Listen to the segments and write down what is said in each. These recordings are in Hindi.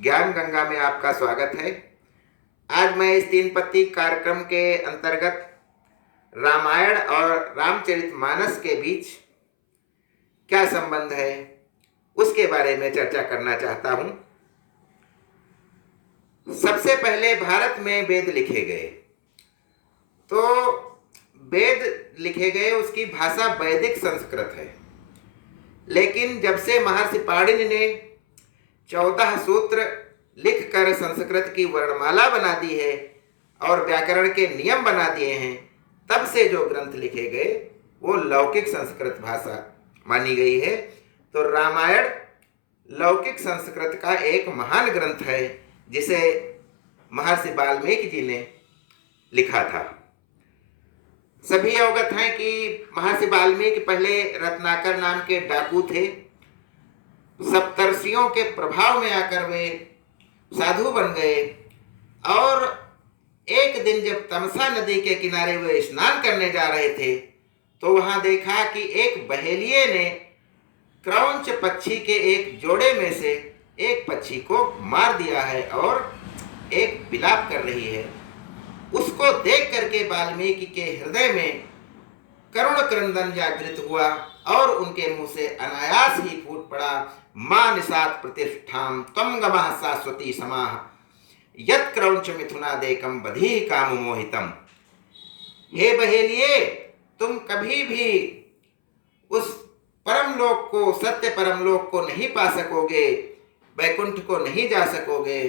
ज्ञान गंगा में आपका स्वागत है। आज मैं इस तीन पत्ती कार्यक्रम के अंतर्गत रामायण और रामचरितमानस के बीच क्या संबंध है उसके बारे में चर्चा करना चाहता हूं। सबसे पहले भारत में वेद लिखे गए, तो वेद लिखे गए उसकी भाषा वैदिक संस्कृत है। लेकिन जब से महर्षि पाणिनि ने 14 सूत्र लिखकर संस्कृत की वर्णमाला बना दी है और व्याकरण के नियम बना दिए हैं, तब से जो ग्रंथ लिखे गए वो लौकिक संस्कृत भाषा मानी गई है। तो रामायण लौकिक संस्कृत का एक महान ग्रंथ है जिसे महर्षि वाल्मीकि जी ने लिखा था। सभी अवगत हैं कि महर्षि वाल्मीकि पहले रत्नाकर नाम के डाकू थे। सप्तर्षियों के प्रभाव में आकर वे साधु बन गए और एक दिन जब तमसा नदी के किनारे वे स्नान करने जा रहे थे तो वहां देखा कि एक बहेलिये ने क्रौंच पक्षी के एक जोड़े में से एक पक्षी को मार दिया है और एक विलाप कर रही है। उसको देख करके वाल्मीकि के हृदय में करुण क्रंदन जागृत हुआ और उनके मुंह से अनायास ही फूट पड़ा, मां निषाद प्रतिष्ठाम तम गमः शाश्वती समाह यत् क्रौंच मिथुनादेकम बधी काम मोहितम। हे बहेलिये, तुम कभी भी उस परमलोक को, सत्य परमलोक को नहीं पा सकोगे, वैकुंठ को नहीं जा सकोगे,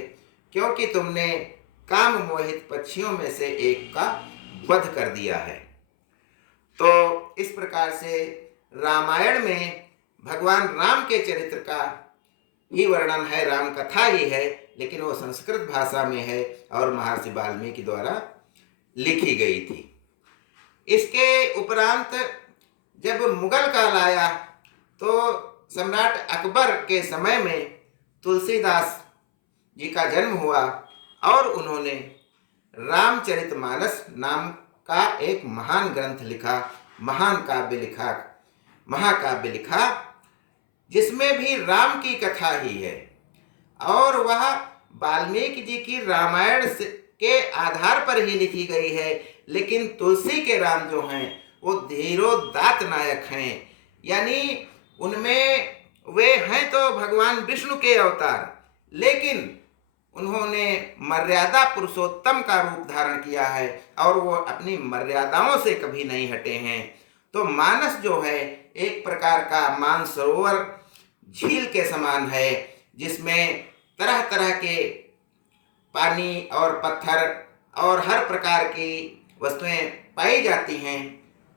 क्योंकि तुमने काम मोहित पक्षियों में से एक का वध कर दिया है। तो इस प्रकार से रामायण में भगवान राम के चरित्र का ही वर्णन है, राम कथा ही है, लेकिन वो संस्कृत भाषा में है और महर्षि वाल्मीकि द्वारा लिखी गई थी। इसके उपरांत जब मुगल काल आया तो सम्राट अकबर के समय में तुलसीदास जी का जन्म हुआ और उन्होंने रामचरितमानस नाम का एक महान ग्रंथ लिखा, महान काव्य लिखा, महाकाव्य लिखा, जिसमें भी राम की कथा ही है। और वह वाल्मीकि जी की रामायण के आधार पर ही लिखी गई है, लेकिन तुलसी के राम जो हैं वो धीरोदात्त नायक हैं, यानी उनमें वे हैं तो भगवान विष्णु के अवतार, लेकिन उन्होंने मर्यादा पुरुषोत्तम का रूप धारण किया है और वो अपनी मर्यादाओं से कभी नहीं हटे हैं। तो मानस जो है एक प्रकार का मानसरोवर झील के समान है, जिसमें तरह तरह के पानी और पत्थर और हर प्रकार की वस्तुएं पाई जाती हैं।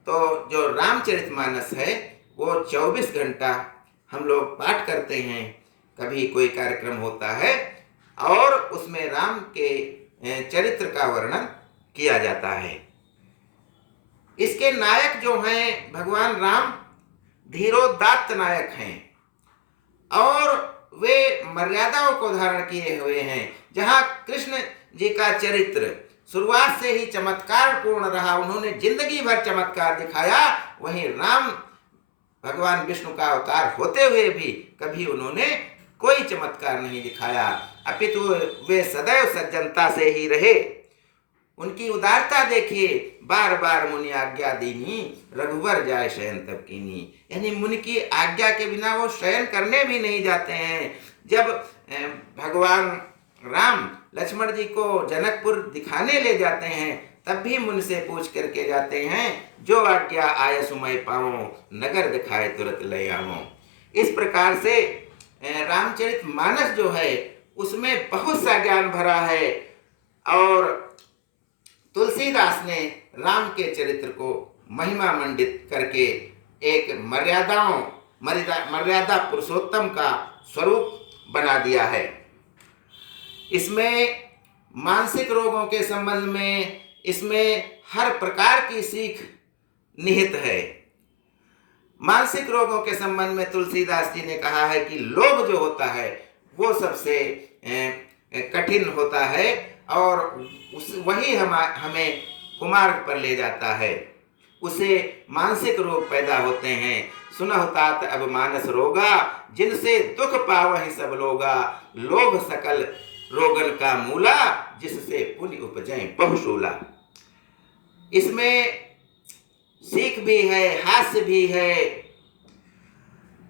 तो जो रामचरितमानस है वो 24 घंटा हम लोग पाठ करते हैं, कभी कोई कार्यक्रम होता है और उसमें राम के चरित्र का वर्णन किया जाता है। इसके नायक जो हैं भगवान राम धीरोदात्त नायक हैं और वे मर्यादाओं को धारण किए हुए हैं। जहाँ कृष्ण जी का चरित्र शुरुआत से ही चमत्कार पूर्ण रहा, उन्होंने जिंदगी भर चमत्कार दिखाया, वहीं राम भगवान विष्णु का अवतार होते हुए भी कभी उन्होंने कोई चमत्कार नहीं दिखाया, अपितु वे सदैव सज्जनता से ही रहे। उनकी उदारता देखिए, बार बार मुनि आज्ञा दीनी रघुवर जाय शयन तब कीनी, यानी मुनि की आज्ञा के बिना वो शयन करने भी नहीं जाते हैं। जब भगवान राम लक्ष्मण जी को जनकपुर दिखाने ले जाते हैं तब भी मुनि से पूछ करके जाते हैं, जो आज्ञा आय सुमय पाओ नगर दिखाए तुरंत ले आओ। इस प्रकार से रामचरितमानस जो है उसमें बहुत सा ज्ञान भरा है और तुलसीदास ने राम के चरित्र को महिमा मंडित करके एक मर्यादा पुरुषोत्तम का स्वरूप बना दिया है। इसमें मानसिक रोगों के संबंध में इसमें हर प्रकार की सीख निहित है। मानसिक रोगों के संबंध में तुलसीदास जी ने कहा है कि लोभ जो होता है वो सबसे कठिन होता है और वही हमें कुमार्ग पर ले जाता है, उसे मानसिक रोग पैदा होते हैं। सुनहु तात अब मानस रोगा, जिनसे दुख पावहि सब लोगा, लोभ सकल रोगन का मूला, जिससे पुण्य उपजै बहुशूला। इसमें सीख भी है, हास्य भी है।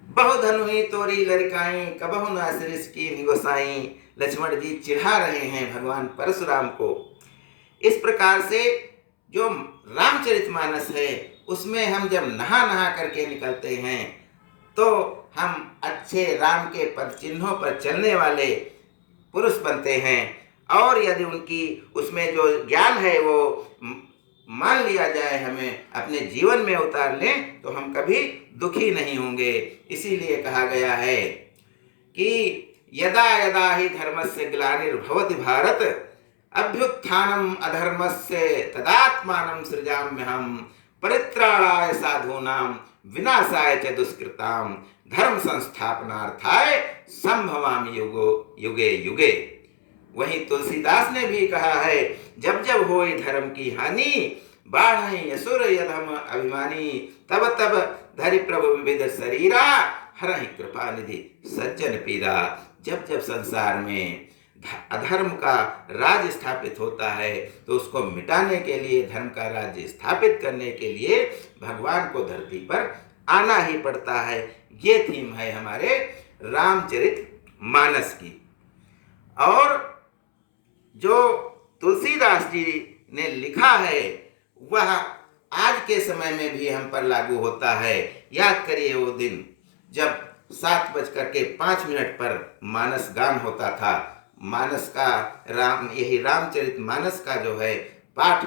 बहु धनु ही तोरी लड़काई, कबहु न सरिस कीन्हि गोसाई। लक्ष्मण जी चिढ़ा रहे हैं भगवान परशुराम को। इस प्रकार से जो रामचरितमानस है उसमें हम जब नहा नहा करके निकलते हैं तो हम अच्छे राम के पद चिन्हों पर चलने वाले पुरुष बनते हैं। और यदि उनकी उसमें जो ज्ञान है वो मान लिया जाए, हमें अपने जीवन में उतार लें, तो हम कभी दुखी नहीं होंगे। इसीलिए कहा गया है कि यदा यदा ही धर्मस्य ग्लानिर्भवति भारत, अभ्युत्थानम अधर्मस्य तदात्मानं सृजाम्यहम्, परित्राणाय साधूनां विनाशाय च दुष्कृतां, धर्म संस्थापनार्थाय संभवामि युगे युगे। वहीं तुलसीदास ने भी कहा है, जब जब होई धर्म की हानि, बाढ़ई असुर यधम अभिमानी, तब तब धरि प्रभु विविध शरीरा, हरहि कृपा निधि सज्जन पीरा। जब जब संसार में अधर्म का राज स्थापित होता है तो उसको मिटाने के लिए, धर्म का राज्य स्थापित करने के लिए भगवान को धरती पर आना ही पड़ता है। ये थीम है हमारे रामचरितमानस की। और जो तुलसीदास जी ने लिखा है वह आज के समय में भी हम पर लागू होता है। याद करिए वो दिन जब 7:05 पर मानस गान होता था। मानस का यही रामचरितमानस का जो है पाठ